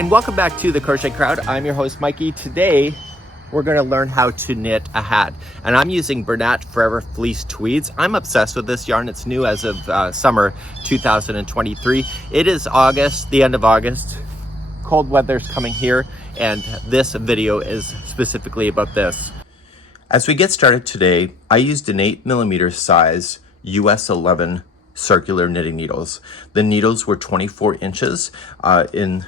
And welcome back to the Crochet Crowd. I'm your host, Mikey. Today, we're going to learn how to knit a hat. And I'm using Bernat Forever Fleece Tweeds. I'm obsessed with this yarn. It's new as of summer 2023. It is August, the end of August. Cold weather's coming here, and this video is specifically about this. As we get started today, I used an 8mm size US 11 circular knitting needles. The needles were 24 inches in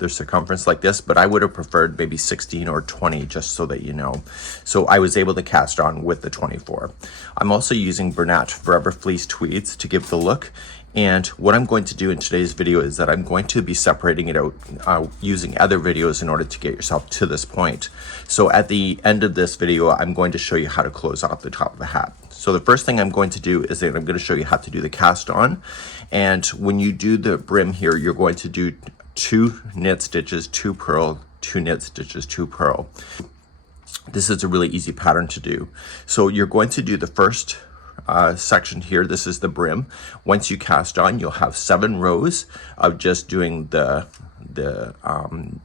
their circumference like this, but I would have preferred maybe 16 or 20, just so that you know. So I was able to cast on with the 24. I'm also using Bernat Forever Fleece Tweeds to give the look. And what I'm going to do in today's video is that I'm going to be separating it out using other videos in order to get yourself to this point. So at the end of this video, I'm going to show you how to close off the top of the hat. So the first thing I'm going to do is that I'm going to show you how to do the cast on. And when you do the brim here, you're going to do 2 knit stitches, 2 purl, 2 knit stitches, 2 purl. This is a really easy pattern to do. So you're going to do the first section here. This is the brim. Once you cast on, you'll have 7 rows of just doing the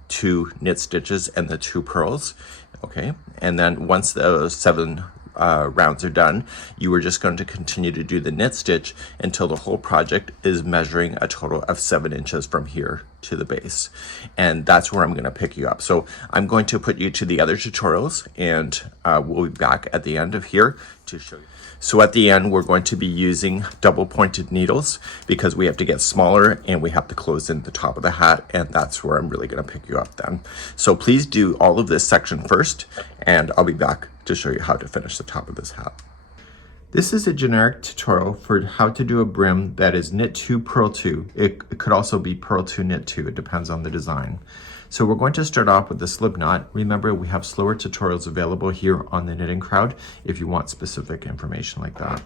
2 knit stitches and the 2 purls. Okay, and then once those 7 rounds are done, you are just going to continue to do the knit stitch until the whole project is measuring a total of 7 inches from here to the base. And that's where I'm going to pick you up. So I'm going to put you to the other tutorials, and we'll be back at the end of here to show you. So at the end, we're going to be using double pointed needles because we have to get smaller and we have to close in the top of the hat, and that's where I'm really going to pick you up then. So please do all of this section first, and I'll be back to show you how to finish the top of this hat. This is a generic tutorial for how to do a brim that is knit 2, purl 2. It could also be purl 2, knit 2. It depends on the design. So we're going to start off with the slip knot. Remember, we have slower tutorials available here on the Knitting Crowd if you want specific information like that.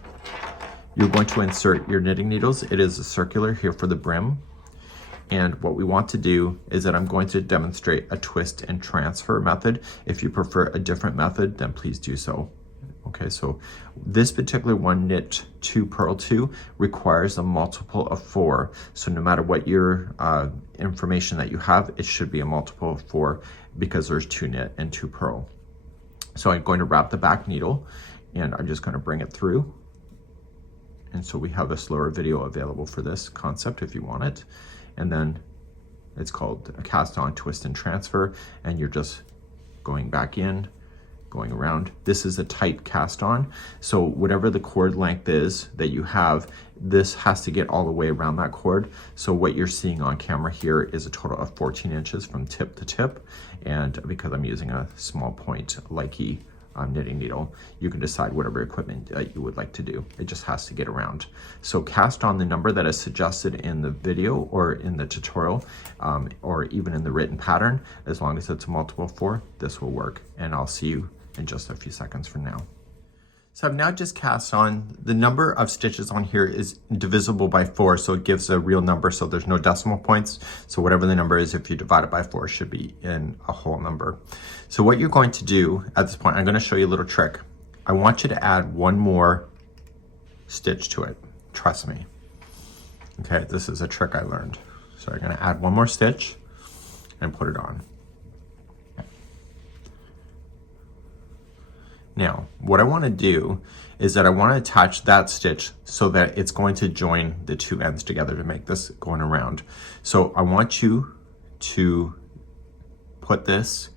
You're going to insert your knitting needles. It is a circular here for the brim. And what we want to do is that I'm going to demonstrate a twist and transfer method. If you prefer a different method, then please do so. Okay, so this particular one, knit 2, purl 2, requires a multiple of 4. So no matter what your information that you have, it should be a multiple of 4 because there's 2 knit and 2 purl. So I'm going to wrap the back needle, and I'm just going to bring it through. And so we have a slower video available for this concept if you want it. And then it's called a cast on, twist and transfer, and you're just going back in, going around. This is a tight cast on, so whatever the cord length is that you have, this has to get all the way around that cord. So what you're seeing on camera here is a total of 14 inches from tip to tip, and because I'm using a small point Likey knitting needle, you can decide whatever equipment you would like to do. It just has to get around. So cast on the number that is suggested in the video or in the tutorial, or even in the written pattern. As long as it's a multiple of 4, this will work, and I'll see you in just a few seconds from now. So I've now just cast on. The number of stitches on here is divisible by 4, so it gives a real number, so there's no decimal points. So whatever the number is, if you divide it by 4, it should be in a whole number. So what you're going to do at this point, I'm going to show you a little trick. I want you to add 1 more stitch to it. Trust me. Okay, this is a trick I learned. So I'm going to add 1 more stitch and put it on. Now, what I want to do is that I want to attach that stitch so that it's going to join the 2 ends together to make this going around. So I want you to put this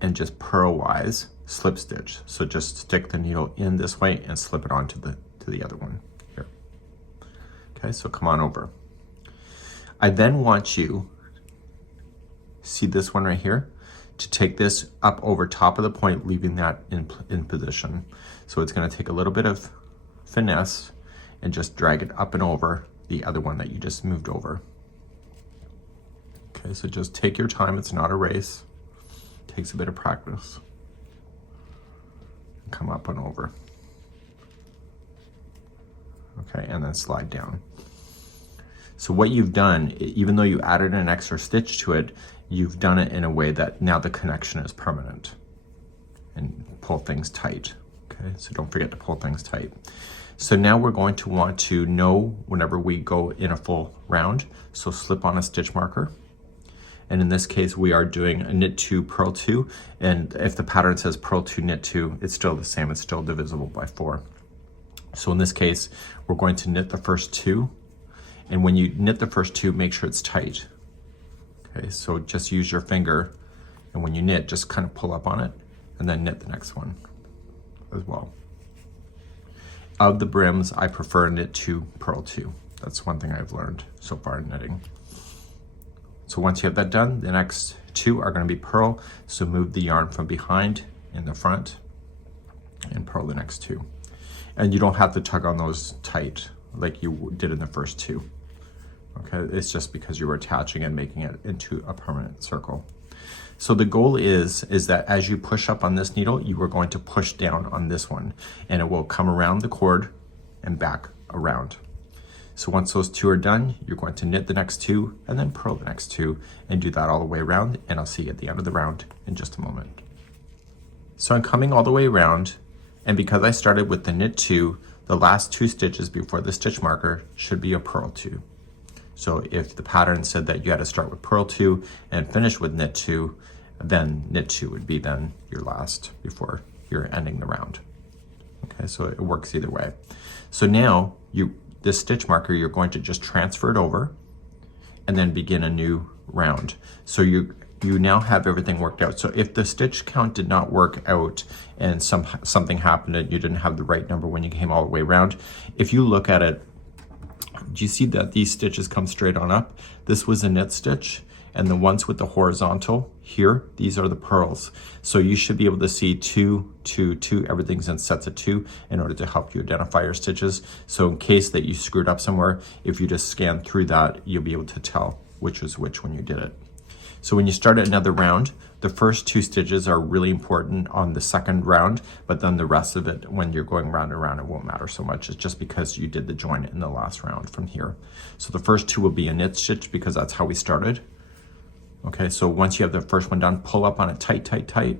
and just purl-wise slip stitch. So just stick the needle in this way and slip it onto the other one here. Okay, so come on over. I then want you, see this one right here? To take this up over top of the point, leaving that in position. So it's going to take a little bit of finesse and just drag it up and over the other one that you just moved over. Okay, so just take your time. It's not a race. It takes a bit of practice. Come up and over. Okay, and then slide down. So what you've done, even though you added an extra stitch to it, you've done it in a way that now the connection is permanent. And pull things tight, okay? So don't forget to pull things tight. So now we're going to want to know whenever we go in a full round, so slip on a stitch marker And in this case, we are doing a knit 2, purl 2. And if the pattern says purl 2, knit 2, it's still the same. It's still divisible by 4. So in this case, we're going to knit the first 2. And when you knit the first 2, make sure it's tight. Okay, so just use your finger. And when you knit, just kind of pull up on it and then knit the next one as well. Of the brims, I prefer knit 2, purl 2. That's one thing I've learned so far in knitting. So once you have that done, the next 2 are going to be purl. So move the yarn from behind in the front and purl the next 2. And you don't have to tug on those tight like you did in the first 2. Okay, it's just because you were attaching and making it into a permanent circle. So the goal is that as you push up on this needle, you are going to push down on this one, and it will come around the cord and back around. So once those 2 are done, you're going to knit the next 2 and then purl the next 2 and do that all the way around, and I'll see you at the end of the round in just a moment. So I'm coming all the way around, and because I started with the knit 2, the last 2 stitches before the stitch marker should be a purl 2. So if the pattern said that you had to start with purl 2 and finish with knit 2, then knit 2 would be then your last before you're ending the round. Okay, so it works either way. So now this stitch marker, you're going to just transfer it over and then begin a new round. So you now have everything worked out. So if the stitch count did not work out and something happened and you didn't have the right number when you came all the way around, if you look at it, do you see that these stitches come straight on up? This was a knit stitch, and the ones with the horizontal here, these are the purls. So you should be able to see 2, 2, 2, everything's in sets of 2 in order to help you identify your stitches. So in case that you screwed up somewhere, if you just scan through that, you'll be able to tell which was which when you did it. So when you start another round, the first 2 stitches are really important on the second round, but then the rest of it, when you're going round and round, it won't matter so much. It's just because you did the join in the last round from here. So the first 2 will be a knit stitch because that's how we started. Okay, so once you have the first one done, pull up on it tight, tight, tight,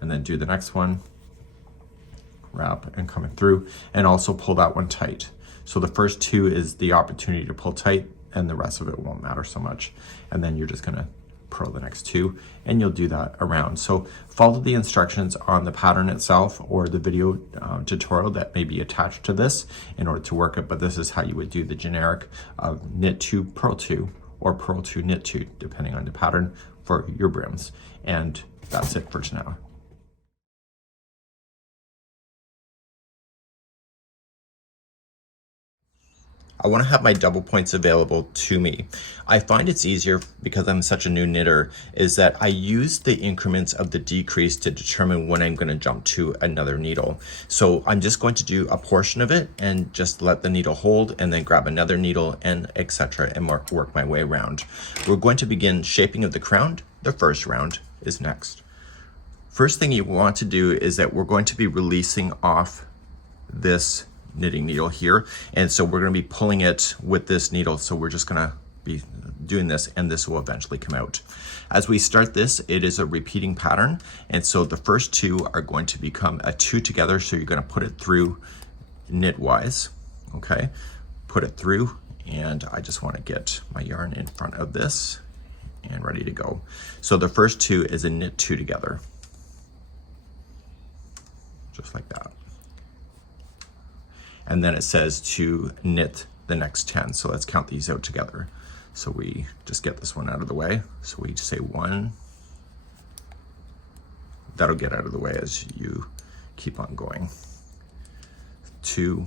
and then do the next one, wrap and coming through, and also pull that one tight. So the first 2 is the opportunity to pull tight, and the rest of it won't matter so much. And then you're just gonna purl the next 2, and you'll do that around. So follow the instructions on the pattern itself or the video tutorial that may be attached to this in order to work it, but this is how you would do the generic of knit 2, purl 2, or purl 2, knit 2, depending on the pattern for your brims. And that's it for now. I want to have my double points available to me. I find it's easier because I'm such a new knitter is that I use the increments of the decrease to determine when I'm going to jump to another needle. So I'm just going to do a portion of it and just let the needle hold and then grab another needle and etc. and work my way around. We're going to begin shaping of the crown. The first round is next. First thing you want to do is that we're going to be releasing off this knitting needle here, and so we're going to be pulling it with this needle, so we're just going to be doing this, and this will eventually come out. As we start this, it is a repeating pattern, and so the first 2 are going to become a 2 together, so you're going to put it through knitwise. Okay, put it through, and I just want to get my yarn in front of this and ready to go. So the first 2 is a knit 2 together, just like that. And then it says to knit the next 10. So let's count these out together. So we just get this one out of the way. So we say 1. That'll get out of the way as you keep on going. 2.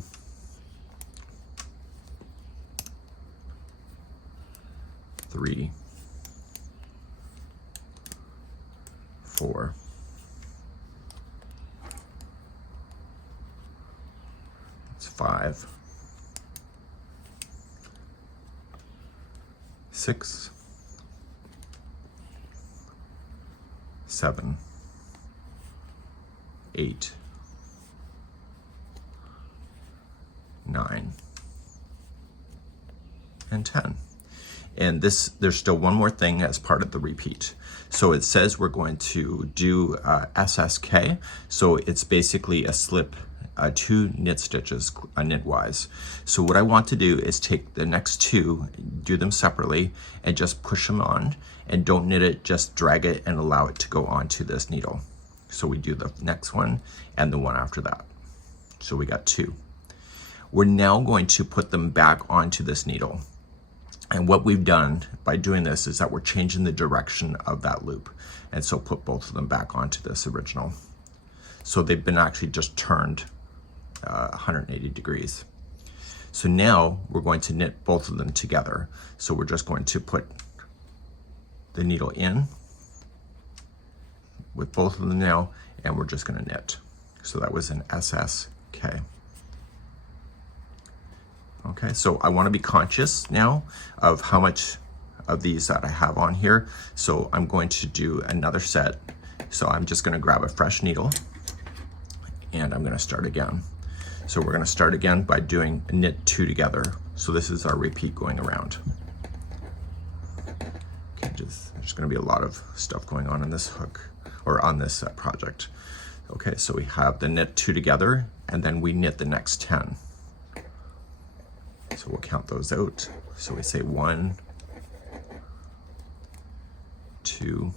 3. 4. 5, 6, 7, 8, 9, and 10. And this, there's still one more thing as part of the repeat. So it says we're going to do SSK. So it's basically a slip 2 knit stitches knitwise. So what I want to do is take the next 2, do them separately, and just push them on, and don't knit it, just drag it and allow it to go onto this needle. So we do the next one and the one after that. So we got 2. We're now going to put them back onto this needle. And what we've done by doing this is that we're changing the direction of that loop. And so put both of them back onto this original. So they've been actually just turned 180 degrees. So now we're going to knit both of them together. So we're just going to put the needle in with both of them now, and we're just going to knit. So that was an SSK. Okay, so I want to be conscious now of how much of these that I have on here. So I'm going to do another set. So I'm just going to grab a fresh needle and I'm going to start again. So we're going to start again by doing knit 2 together. So this is our repeat going around. Okay, there's going to be a lot of stuff going on in this hook, or on this project. Okay, so we have the knit 2 together, and then we knit the next 10. So we'll count those out. So we say 1, 2,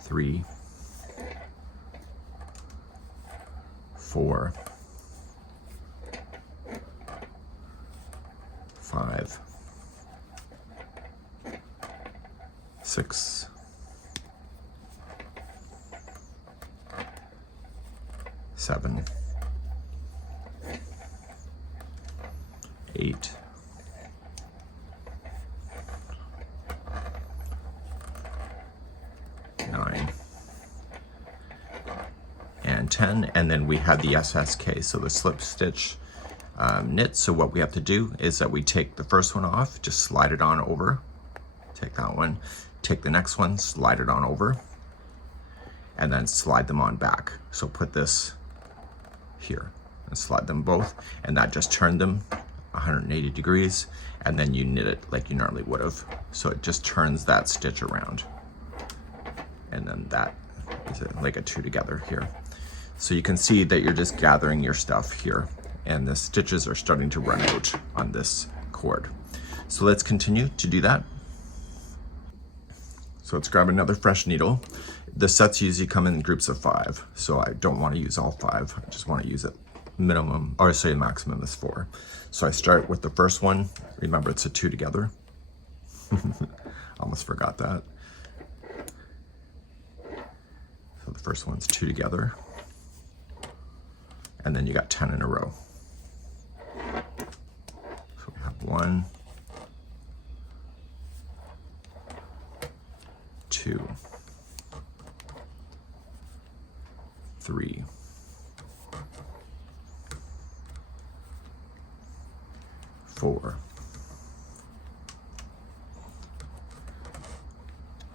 3, 4, 5, 6, 7, 8, 9, and 10, and then we have the SSK, so the slip stitch knit. So what we have to do is that we take the first one off, just slide it on over, take that one, take the next one, slide it on over, and then slide them on back. So put this here and slide them both, and that just turned them 180 degrees, and then you knit it like you normally would have. So it just turns that stitch around, and then that is like a 2 together here. So you can see that you're just gathering your stuff here, and the stitches are starting to run out on this cord. So let's continue to do that. So let's grab another fresh needle. The sets usually come in groups of 5, so I don't want to use all 5. I just want to use it minimum, or say the maximum is 4. So I start with the first one. Remember, it's a 2 together. Almost forgot that. So the first one's 2 together, and then you got 10 in a row. So we have 1, 2, 3, 4,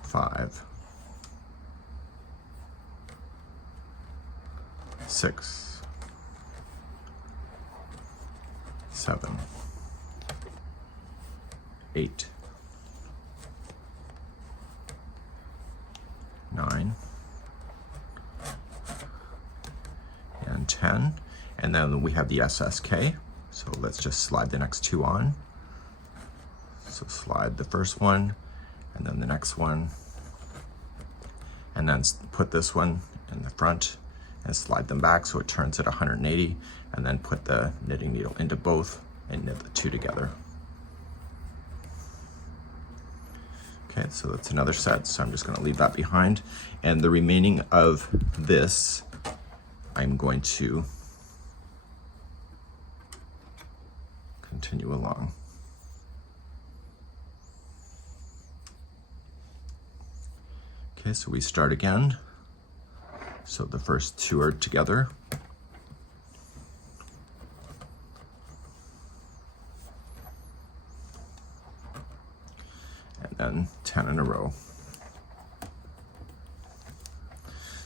5, 6, 7, 8, 9, and 10, and then we have the SSK. So let's just slide the next 2 on. So slide the first one, and then the next one, and then put this one in the front and slide them back so it turns at 180, and then put the knitting needle into both and knit the 2 together. Okay, so that's another set, so I'm just going to leave that behind, and the remaining of this I'm going to continue along. Okay, so we start again. So the first 2 are together. And then 10 in a row.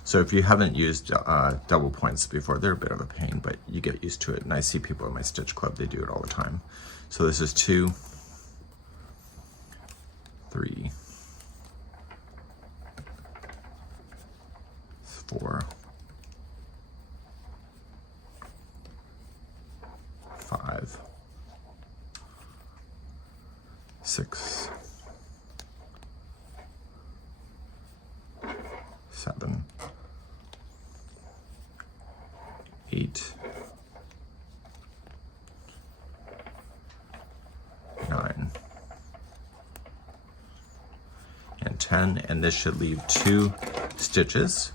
So if you haven't used double points before, they're a bit of a pain, but you get used to it. And I see people in my Stitch Club, they do it all the time. So this is 2, 3, 4, 5, 6, 7, 8, 9, and 10, and this should leave 2 stitches,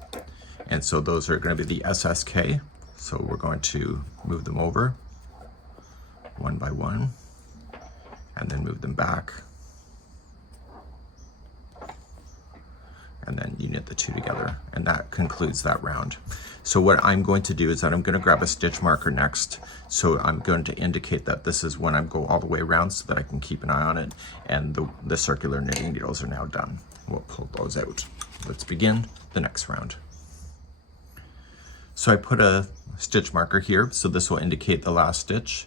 and so those are going to be the SSK. So we're going to move them over one by one and then move them back, and then you knit the 2 together, and that concludes that round. So what I'm going to do is that I'm going to grab a stitch marker next. So I'm going to indicate that this is when I go all the way around so that I can keep an eye on it, and the circular knitting needles are now done. We'll pull those out. Let's begin the next round. So I put a stitch marker here, so this will indicate the last stitch,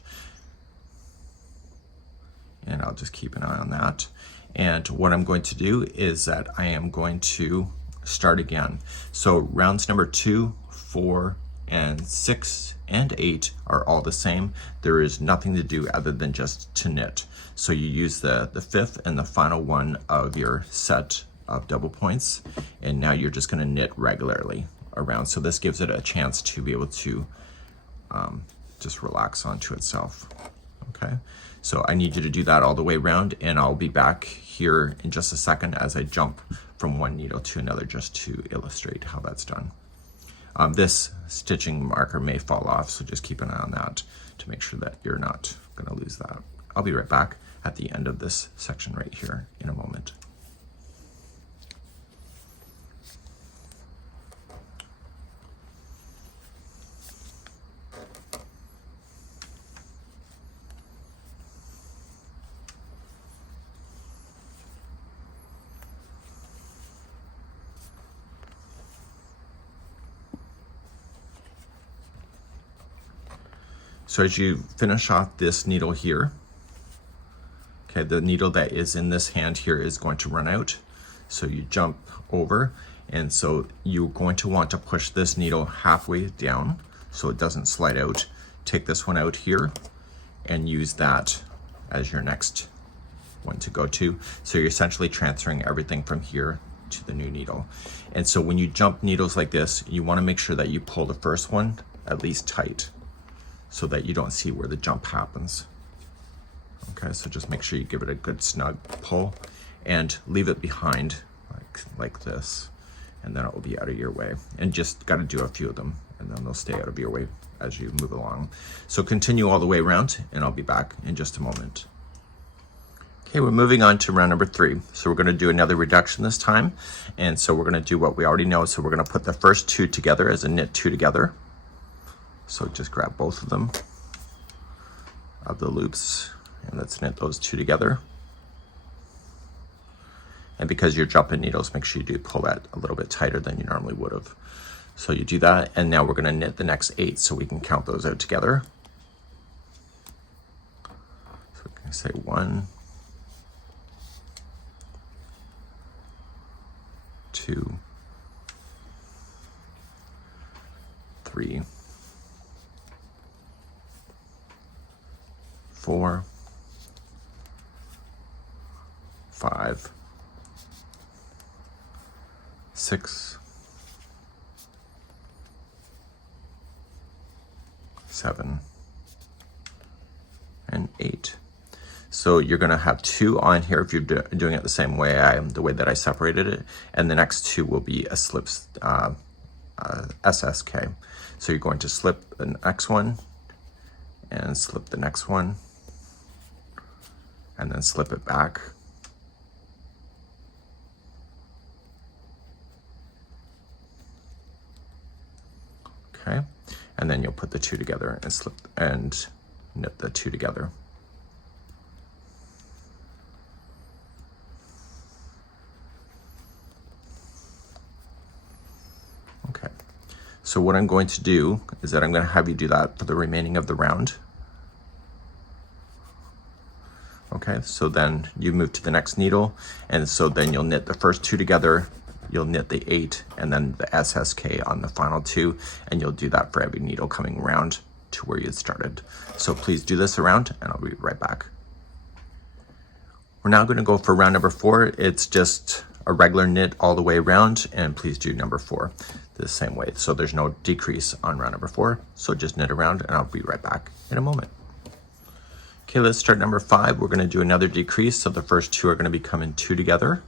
and I'll just keep an eye on that. And what I'm going to do is that I am going to start again. So rounds number 2, 4, and 6 and 8 are all the same. There is nothing to do other than just to knit. So you use the 5th and the final one of your set of double points, and now you're just going to knit regularly around. So this gives it a chance to be able to just relax onto itself. Okay, so I need you to do that all the way around, and I'll be back here in just a second as I jump from one needle to another just to illustrate how that's done. This stitching marker may fall off, so just keep an eye on that to make sure that you're not going to lose that. I'll be right back at the end of this section right here in a moment. So as you finish off this needle here, okay, the needle that is in this hand here is going to run out. So you jump over, and so you're going to want to push this needle halfway down so it doesn't slide out. Take this one out here and use that as your next one to go to. So you're essentially transferring everything from here to the new needle. And so when you jump needles like this, you want to make sure that you pull the first one at least tight, so that you don't see where the jump happens. Okay, so just make sure you give it a good snug pull and leave it behind like this, and then it will be out of your way. And just got to do a few of them, and then they'll stay out of your way as you move along. So continue all the way around, and I'll be back in just a moment. Okay, we're moving on to round number 3. So we're going to do another reduction this time, and so we're going to do what we already know. So we're going to put the first 2 together as a knit 2 together. So just grab both of them of the loops, and let's knit those 2 together. And because you're jumping needles, make sure you do pull that a little bit tighter than you normally would have. So you do that, and now we're going to knit the next 8 so we can count those out together. So we can say 1, 2, 3, 4, 5, 6, 7, and 8. So you're going to have 2 on here if you're doing it the same way the way that I separated it, and the next 2 will be a slip SSK. So you're going to slip the next one and slip the next one, and then slip it back. Okay, and then you'll put the 2 together and slip and knit the 2 together. Okay, so what I'm going to do is that I'm going to have you do that for the remaining of the round. Okay, so then you move to the next needle, and so then you'll knit the first 2 together you'll knit the 8 and then the SSK on the final 2, and you'll do that for every needle coming around to where you started. So please do this around, and I'll be right back. We're now going to go for round number 4. It's just a regular knit all the way around, and please do number 4 the same way. So there's no decrease on round number 4. So just knit around, and I'll be right back in a moment. Okay, let's start number 5. We're going to do another decrease. So the first 2 are going to be coming 2 together.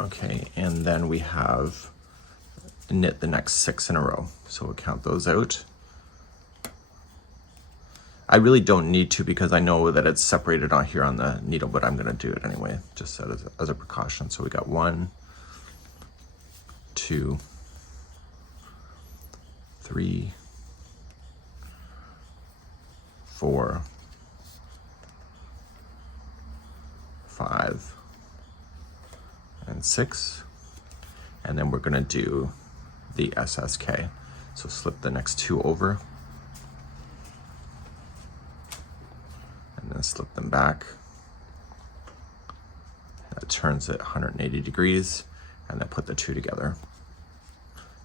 Okay, and then we have knit the next 6 in a row. So we'll count those out. I really don't need to because I know that it's separated on here on the needle, but I'm going to do it anyway, just as a precaution. So we got 1, 2, 3, 4, 5, and 6. And then we're going to do the SSK. So slip the next 2 over. And then slip them back. That turns it 180 degrees, and then put the 2 together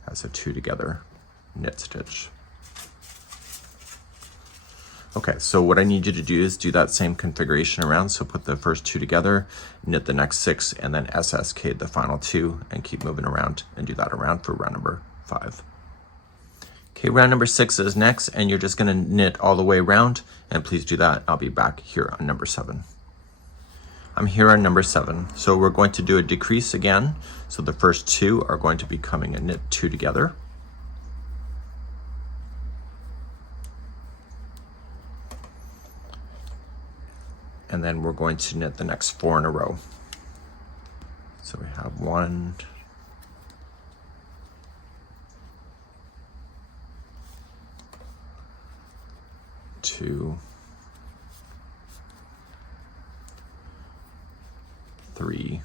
as a 2 together knit stitch. Okay, so what I need you to do is do that same configuration around. So put the first 2 together, knit the next 6, and then SSK the final 2, and keep moving around and do that around for round number 5. Okay, round number 6 is next, and you're just going to knit all the way around, and please do that. I'll be back here on number 7. I'm here on number 7. So we're going to do a decrease again. So the first 2 are going to be coming a knit 2 together. And then we're going to knit the next 4 in a row. So we have 1, 2, 3,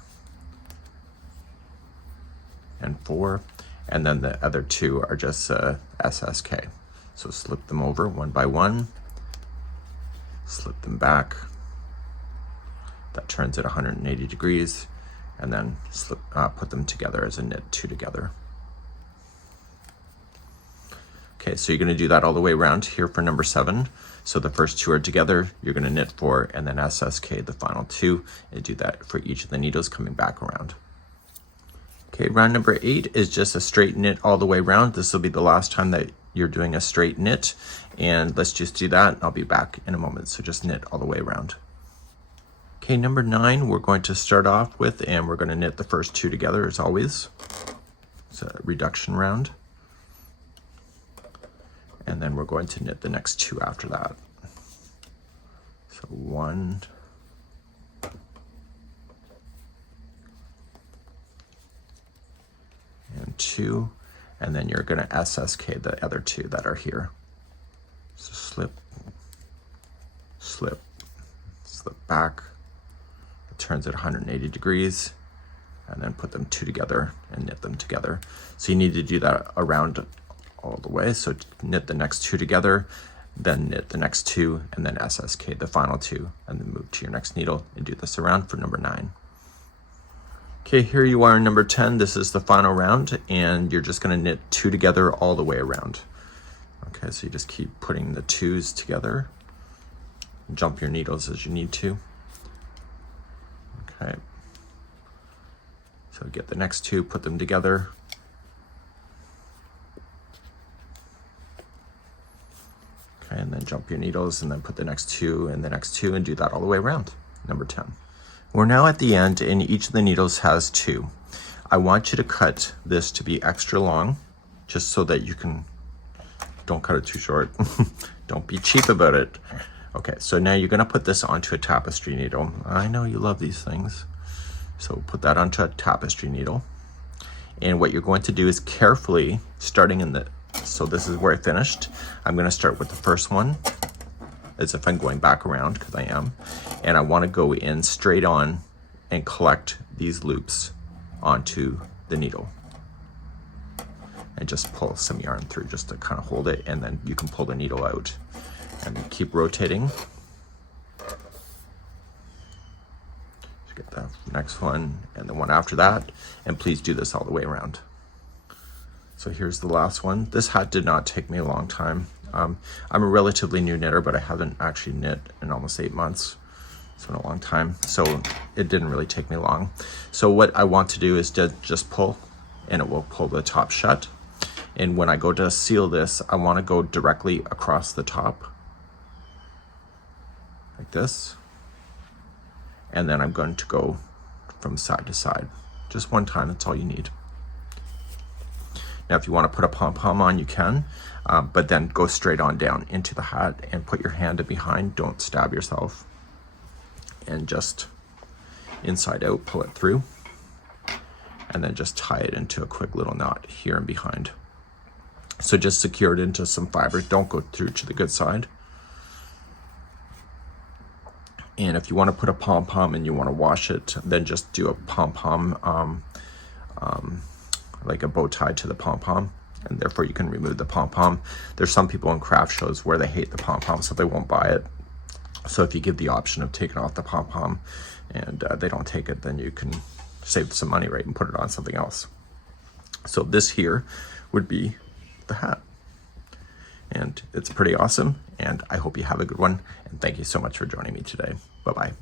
and 4, and then the other 2 are just SSK. So slip them over one by one, slip them back. That turns it 180 degrees, and then put them together as a knit 2 together. Okay, so you're going to do that all the way around here for number 7. So the first 2 are together, you're going to knit 4, and then SSK the final 2, and do that for each of the needles coming back around. Okay, round number 8 is just a straight knit all the way around. This will be the last time that you're doing a straight knit, and let's just do that. I'll be back in a moment, so just knit all the way around. Okay, number 9 we're going to start off with, and we're going to knit the first 2 together as always. It's a reduction round. And then we're going to knit the next 2 after that. So 1, and 2, and then you're going to SSK the other 2 that are here. So slip, slip, slip back. It turns it 180 degrees, and then put them 2 together and knit them together. So you need to do that around all the way. So knit the next 2 together, then knit the next 2, and then SSK the final 2, and then move to your next needle and do this around for number 9. Okay, here you are in number 10. This is the final round, and you're just going to knit 2 together all the way around. Okay, so you just keep putting the 2s together. Jump your needles as you need to. Okay. So get the next 2, put them together. Okay, and then jump your needles and then put the next 2 and the next 2 and do that all the way around, number 10. We're now at the end, and each of the needles has 2. I want you to cut this to be extra long, just so that you can, don't cut it too short. Don't be cheap about it. Okay, so now you're gonna put this onto a tapestry needle. I know you love these things. So put that onto a tapestry needle. And what you're going to do is carefully, starting in the, so this is where I finished. I'm gonna start with the first one, as if I'm going back around, because I am. And I wanna go in straight on and collect these loops onto the needle. And just pull some yarn through just to kind of hold it, and then you can pull the needle out. And keep rotating. Get the next one and the one after that, and please do this all the way around. So here's the last one. This hat did not take me a long time. I'm a relatively new knitter, but I haven't actually knit in almost 8 months. It's been a long time, so it didn't really take me long. So what I want to do is to just pull, and it will pull the top shut. And when I go to seal this, I want to go directly across the top, like this. And then I'm going to go from side to side. Just one time, that's all you need. Now, if you want to put a pom-pom on, you can, but then go straight on down into the hat and put your hand in behind. Don't stab yourself. And just inside out, pull it through. And then just tie it into a quick little knot here and behind. So just secure it into some fibers. Don't go through to the good side. And if you want to put a pom-pom and you want to wash it, then just do a pom-pom, like a bow tie to the pom-pom, and therefore you can remove the pom-pom. There's some people in craft shows where they hate the pom-pom, so they won't buy it. So if you give the option of taking off the pom-pom and they don't take it, then you can save some money, right, and put it on something else. So this here would be the hat. And it's pretty awesome, and I hope you have a good one, and thank you so much for joining me today. Bye-bye.